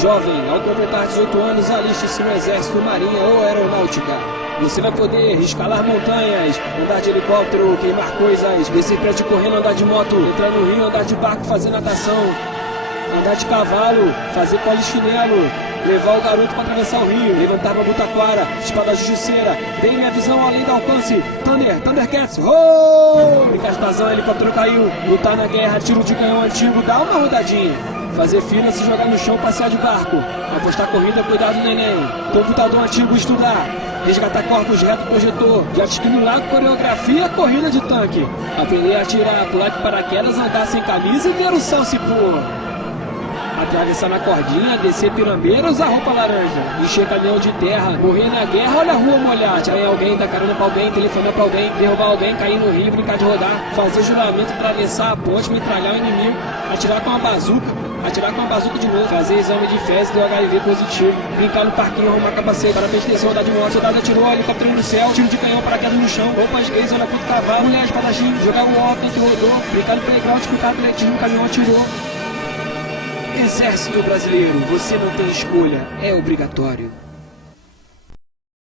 Jovem, ao completar 18 anos, aliste-se no Exército, Marinha ou Aeronáutica. Você vai poder escalar montanhas, andar de helicóptero, queimar coisas, descer prédio correndo, andar de moto, entrar no rio, andar de barco, fazer natação, andar de cavalo, fazer polichinelo, levar o garoto para atravessar o rio, levantar bambu taquara, espada justiceira, dei minha visão além do alcance, Thundercats, brincar de Tarzan, helicóptero caiu, lutar na guerra, tiro de canhão antigo, dá uma rodadinha, fazer fila, se jogar no chão, passear de barco, apostar corrida, cuidar do neném, computador antigo, estudar, resgatar corpos reto projetor, jet ski no lago, coreografia, corrida de tanque, aprender a atirar, pular de paraquedas, andar sem camisa e ver o sol se pôr. Atravessar na cordinha, descer pirambeira, usar roupa laranja, encher caminhão de terra, morrer na guerra, olha a rua molhar, atirar em alguém, dar carona pra alguém, telefonar pra alguém, derrubar alguém, cair no rio, brincar de rodar, fazer juramento, atravessar a ponte, metralhar o inimigo, atirar com uma bazuca de novo, fazer exame de fezes do HIV positivo, brincar no parquinho, arrumar capacete, parabéns de descer, rodar de moto, soldado atirou, helicóptero no céu, tiro de canhão, paraquedas no chão, roupas gays, olha puto cavalo, mulher espadachim, jogar o ó, tanto rodou, brincar no playground, escutar atletismo, caminhão atirou. Exército Brasileiro, você não tem escolha, é obrigatório.